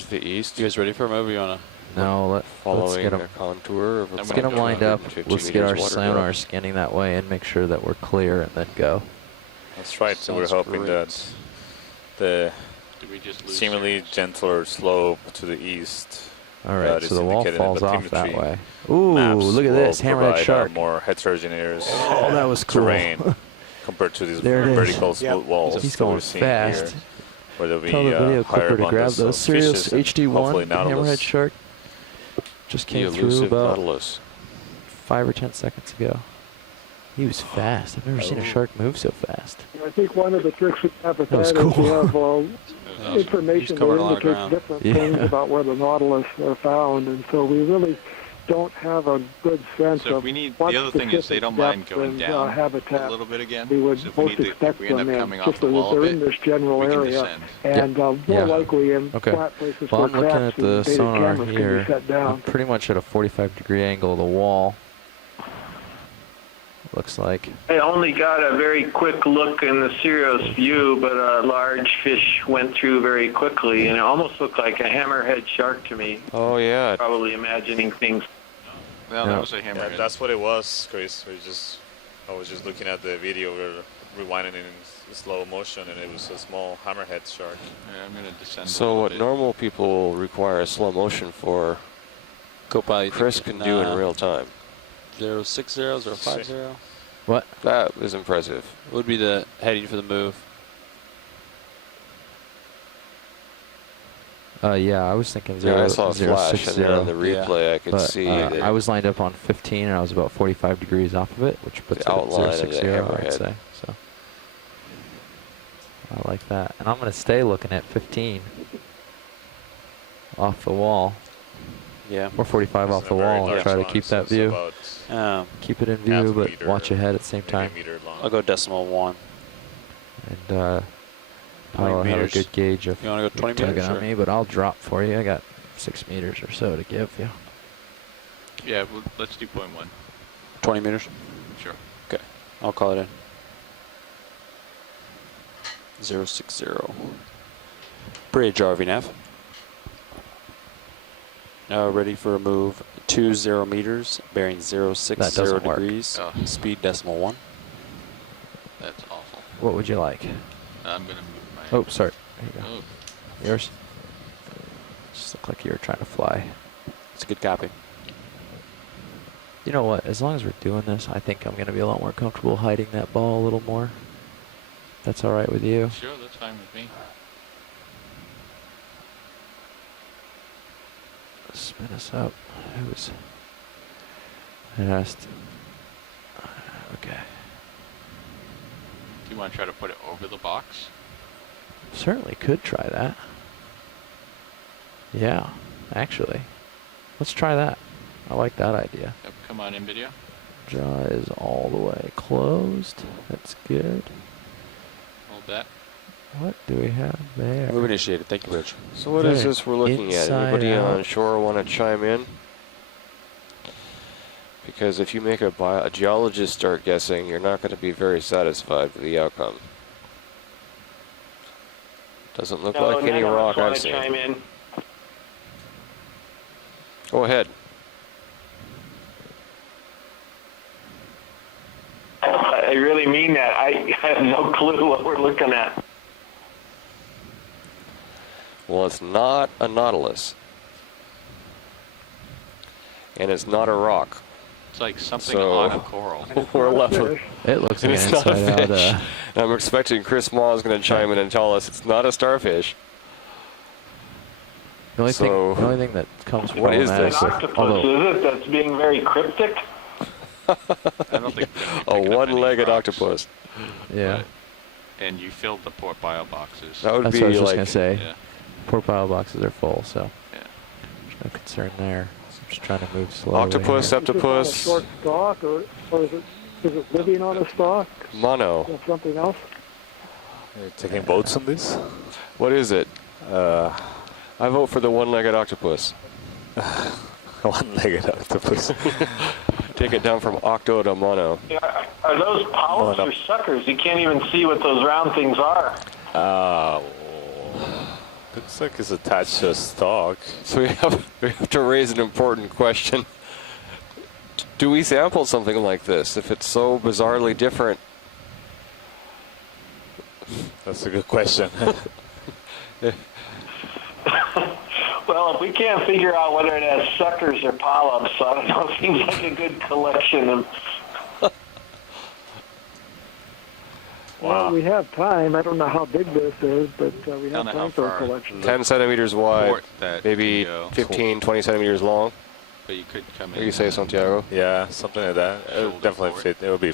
the east. You guys ready for a move? You wanna? No, let's Following get the them. contour of Let's about get them lined up. 250 Let's get our meters water sonar depth. scanning that way and make sure that we're clear and then go. That's right. So we're Sounds hoping great. that the Did we just lose? seemingly your- gentler slope to the east. All right, is so the wall indicated in falls off that bathymetry way. Ooh, maps look at will this, hammerhead provide a shark. more heterogeneous Oh, that was cool. terrain compared to these There it is. vertical smooth Yep. walls He's that we're going seeing fast. here, where there'll be Tell the video higher clipper to grab abundance those of Sirius fishes and HD1 hopefully nautilus. hammerhead shark. Just The came through elusive about nautilus. 5 or 10 seconds ago. He was fast. I've never seen a shark move so fast. I think one of the tricks we have with That was that is cool. we have That was information He's that covered a lot of indicates ground. different Yeah. things about where the nautilus are found, and so we really don't have a good sense So if of we need, what the other thing is they specific don't mind depth going and, down habitat a little bit again. we would So if we most need to, expect if we end up them in, coming off just the so wall that a they're in bit, this general we can area, descend. and Yeah. more likely in Okay. flat places Well, where I'm looking traps at the and baited sonar cameras can here. be set I'm down. pretty much at a 45-degree angle of the wall. Looks like. I only got a very quick look in the Sirius view, but a large fish went through very quickly, and it almost looked like a hammerhead shark to me. Oh yeah, Probably imagining things. Well, No. that was a Yeah, hammerhead. that's what it was, Chris. I was just looking at the video. We're rewinding it in slow motion, and it was a small hammerhead shark. Yeah, I'm gonna descend. a so little what bit. normal people require slow motion for, Copilot, you Chris think can do in real time. 060, 050. What? That is impressive. What would be the heading for the move? Yeah, I was thinking Yeah, I saw a flash, 060. and then on the replay I could But see that I was lined up on 15, and I was about 45 degrees off of it, which puts The it at outline of the 060, I'd hammerhead. say. So I like that, and I'm going to stay looking at 15 off the wall, Yeah. or 45 off It's the a very wall, and large try to line, keep so that it's view. about Keep it in half view, a but meter, watch ahead at the same maybe time. a meter long. I'll go decimal 1. And I don't have a meters. good gauge of You want to go 20 tugging meters? on me, but I'll drop for you. I got 6 meters or so to give you. Yeah, well, let's do 0.1. 20 meters? Sure. Okay. I'll call it in. 060. Bridge RV nav. Ready for a move. 20 meters, bearing 060 That doesn't work. degrees. Oh. Speed decimal 1. That's awful. What would you like? I'm going to move my... Oh, sorry. There you go. Oh, Yours? Just looked like you were trying to fly. It's a good copy. You know what? As long as we're doing this, I think I'm going to be a lot more comfortable hiding that ball a little more. That's all right with you? sure, that's fine with me. Spin us up. Who's... I asked... Okay. Do you want to try to put it over the box? Certainly could try that. Yeah, actually. Let's try that. I like that idea. Yep, come on in video. Jaw is all the way closed. That's good. Hold that. What do we have there? Move initiated. Thank you, Rich. So what is Okay. this we're looking at? Inside Anybody on out. shore want to chime in? Because if you make a geologist start guessing, you're not going to be very satisfied with the outcome. Doesn't look like any rock I've seen. Chime in. Go ahead. I really mean that. I have no clue what we're looking at. Well, it's not a nautilus. And it's not a rock. It's like something So- on a coral. We're left with... It looks like And an it's not a inside fish. out. And I'm expecting Chris Maw is going to chime in and tell us it's not a starfish. The only, So, thing, the only thing that comes what is problematic this? with- Octopus, although is it? That's being very cryptic. I don't think A one-legged octopus. yeah, And you filled the port bio boxes. That would that's be what I was just like... gonna say. Yeah. Pork pile boxes are full, so Yeah. there's no concern there. I'm just trying to move slowly. Octopus, here. Is this on a septopus, short stalk, or is it living on a stalk? mono. Is that something else? You're taking votes on this? What is it? I vote for the one-legged octopus. One-legged octopus. Take it down from octo to mono. Are those polyps or suckers? You can't even see what those round things are. Looks like it's attached to a stalk. So we have to raise an important question. Do we sample something like this if it's so bizarrely different? That's a good question. Well, if we can't figure out whether it has suckers or polyps, I don't know, it seems like a good collection. And Well, we have time. I don't know how big this is, but we Don't have know how time for a far. collection. 10 centimeters wide, Port that maybe you go. 15, 20 centimeters long. But you could come What in. do you say, Santiago? Yeah, something like that. It would Shoulder definitely port. fit. It'll be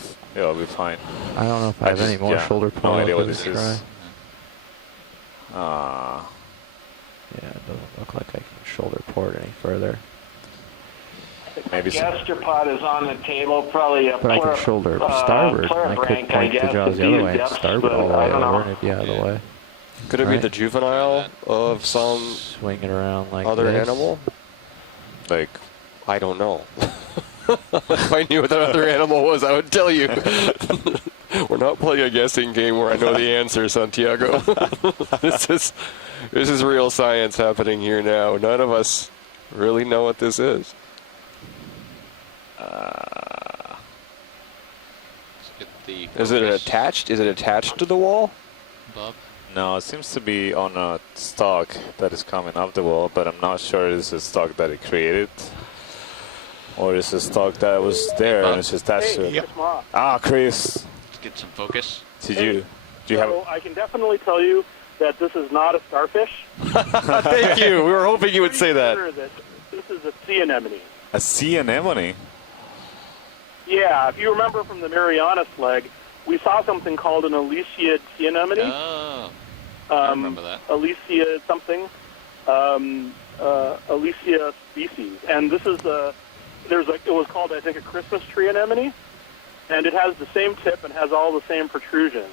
fine. I don't know if I I have any just- more yeah, shoulder no pile idea for what this this try. is. Yeah, it doesn't look like I can shoulder port any further. Maybe some, gastropod is on the table, probably a But I can shoulder starboard, and I could pleurank, point the guess, jaws to the other these way and depths, starboard but all the I way don't over, know. and it'd be out of the way. Could it be Right. the juvenile of some Swing it around like other this. animal? like, I don't know. If I knew what that other animal was, I would tell you. We're not playing a guessing game where I know the answer, Santiago. This is real science happening here now. None of us really know what this is. Let's get the Is it focus attached? Is it attached to the wall? above. no, it seems to be on a stalk that is coming up the wall, but I'm not sure it's a stalk that it created. Or it's a stalk that was there and it's just attached to it. Chris Ma. Ah, Chris, Let's get some focus. do you have So I can definitely tell you that this is not a starfish. Thank you. We were hoping you would say that. Sure that this is a sea anemone. a sea anemone? Yeah, if you remember from the Mariana slag, we saw something called an Elysiad sea anemone. Oh, I remember that. Elysia something, Elysia species, and this is it was called, I think, a Christmas tree anemone, and it has the same tip and has all the same protrusions.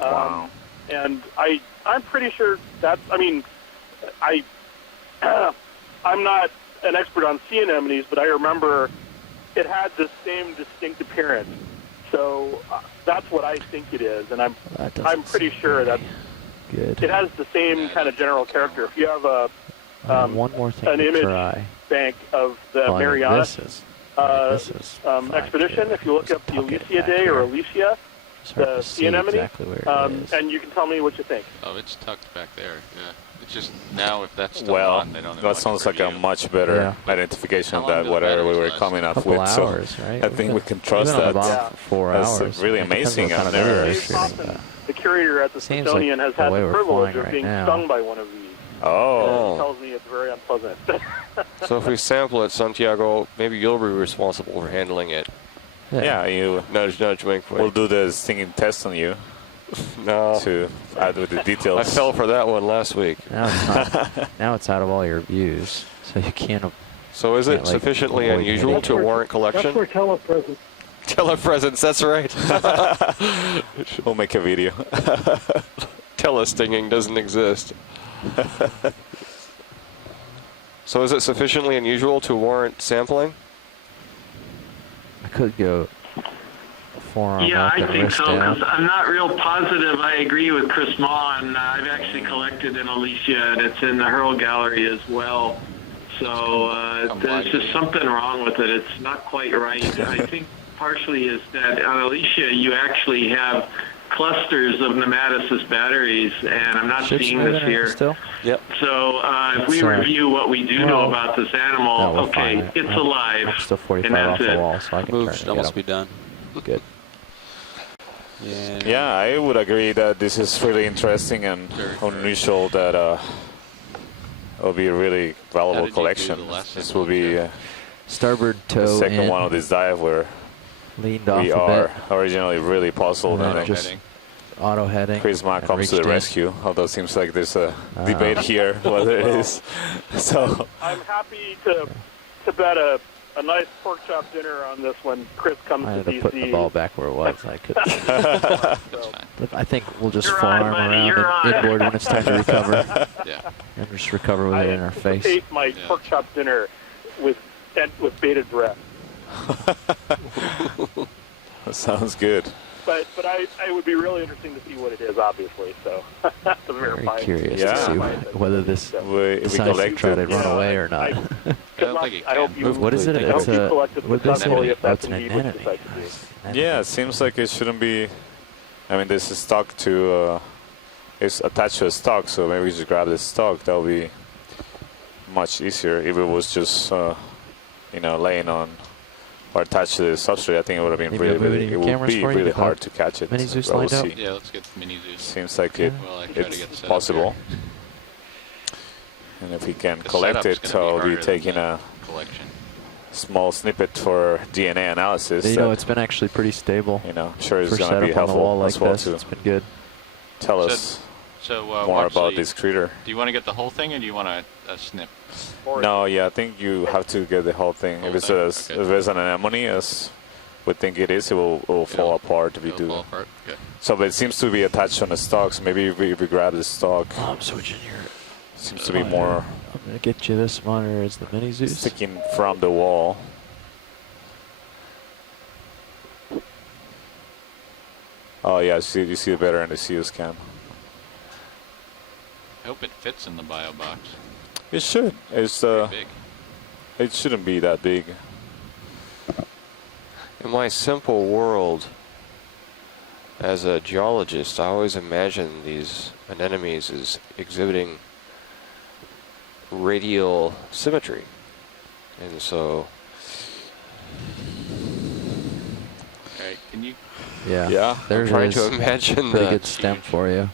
Wow. And I I'm pretty sure that's. I mean, I'm not an expert on sea anemones, but I remember it had the same distinct appearance. So that's what I think it is, and I'm pretty sure that good. it has the same kind of general character. If you have one more thing an to image try. bank of the Well, I mean, Marianas this is 5K. expedition, if you look up the Tuck it Alicia back Day or here. Alicia, It's hard the to sea see anemone, exactly where it is. and you can tell me what you think. Oh, it's tucked back there. Yeah. It's just now if that's still Well, on, they don't have that much sounds for like a you. much better Yeah. identification How of long that do the whatever we batteries were last? coming up Couple with. hours, So right? I think we can trust We've been on the that. bomb for 4 That's hours. really It depends amazing what kind out of video there. you're Dave shooting, Hoffman, but the curator at the Seems Smithsonian, like has the had way the we're privilege flying of right being now. stung by one of these. Oh. He tells me it's very unpleasant. So if we sample it, Santiago, maybe you'll be responsible for handling it. Yeah, you. Nudge, nudge, wink, We'll wink. do the stinging test on you No, to add with the I details. fell for that one last week. now it's not. Now it's out of all your views, so you can't. So is Yeah, it like, sufficiently avoid unusual hitting. to warrant That's collection? where telepresence. Telepresence, that's right. We'll make a video. Telestinging doesn't exist. So is it sufficiently unusual to warrant sampling? I could go forearm Yeah, up I and think wrist so, down. because I'm not real positive. I agree with Chris Maughan. I've actually collected an Alicia, and it's in the Hurl Gallery as well. So there's just something wrong with it. It's not quite right. I think partially is that on Alicia you actually have clusters of nematocyst batteries, and I'm not Ship's seeing moving this right here. still. Yep. So if we Sorry. review what we do Well, know about this animal, no, we're okay, fine. it's I'm alive. still 45 and that's off the it. wall, so I can Move turn should and get almost him. be done. Good. Yeah. Yeah, I would agree that this is really interesting and unusual. That will be a really How valuable did you do collection. the last This sample, will be Jeff? Starboard toe the second in, one of this dive where leaned off we a are bit, originally really puzzled. And And then then just auto heading. Chris Mack and comes to the reached in. rescue, although it seems like there's a debate here whether it is. So I'm happy to bet a nice pork chop dinner on this when Chris comes I to ended up putting the DC. ball back where it was. I could. That's fine. But I think we'll just You're farm on, buddy, around you're on. inboard when it's time to recover, Yeah. and just recover with I it in our face. anticipate my Yeah. pork chop dinner with bated breath. that sounds good. But I would be really interesting to see what it is, obviously. So to Very verify. curious Yeah. to see whether this If we decides to collect try to it, run Yeah, away or not. I don't think it I hope can. you. What is it? I hope It's you a. collected What did they successfully say? if that's It's an indeed what you anemone. decide to do. Yeah, it seems like it shouldn't be. I mean, this is stuck to. It's attached to a stock, so maybe we just grab the stock. That would be much easier if it was just, laying on or attached to the substrate. I think it would have been Maybe really, I'll move really. any It would cameras be for you really to hard have to catch it. mini Zeus but we'll lined up? see. Yeah, let's get mini Zeus. Seems like Okay. Well, I try to it's get set up possible. here. And if we can The collect setup's it, gonna be I'll be harder than taking the a collection. small snippet for DNA analysis. You know, that, it's been actually pretty stable I'm sure it's for going to be setup on the wall helpful like as well this. to It's been good. tell So- us So more about Waxley, this critter. Do you want to get the whole thing, or do you want a snip? No, yeah, I think you have to get the whole thing. Whole If it's thing? Okay. if it's an anemone, as we think it is, it will fall apart if we It'll do. fall apart. Okay. So, but it seems to be attached on the stalk. So maybe if we grab the stalk, Oh, I'm switching here. seems to be more I'm gonna get you this monitor as the mini Zeus. sticking from the wall. Oh yeah, you see it better in the CO scan. I hope it fits in the bio box. It should. It's Big. it shouldn't be that big. In my simple world, as a geologist, I always imagine these anemones as exhibiting radial symmetry. And so, Okay. Can you? Yeah. Yeah. There's I'm trying his to imagine pretty the, good stem for you.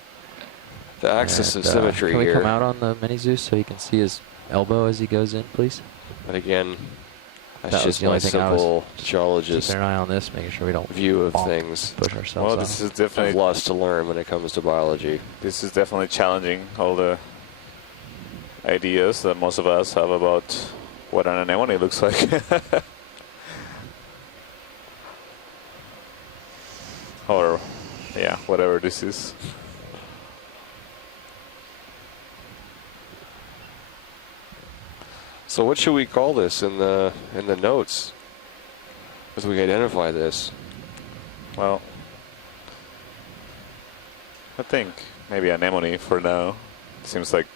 the axis And, of symmetry can we here. come out on the mini Zeus so you can see his elbow as he goes in, please? But again, that's That was just the my only thing I was simple geologist keeping an eye on this, making sure we don't view of bonk, things. push ourselves Well, off. this is I've definitely lost to learn when it comes to biology. this is definitely challenging all the ideas that most of us have about what an anemone looks like. Or, yeah, whatever this is. So what should we call this in the notes as we identify this? Well, I think maybe anemone for now. Seems like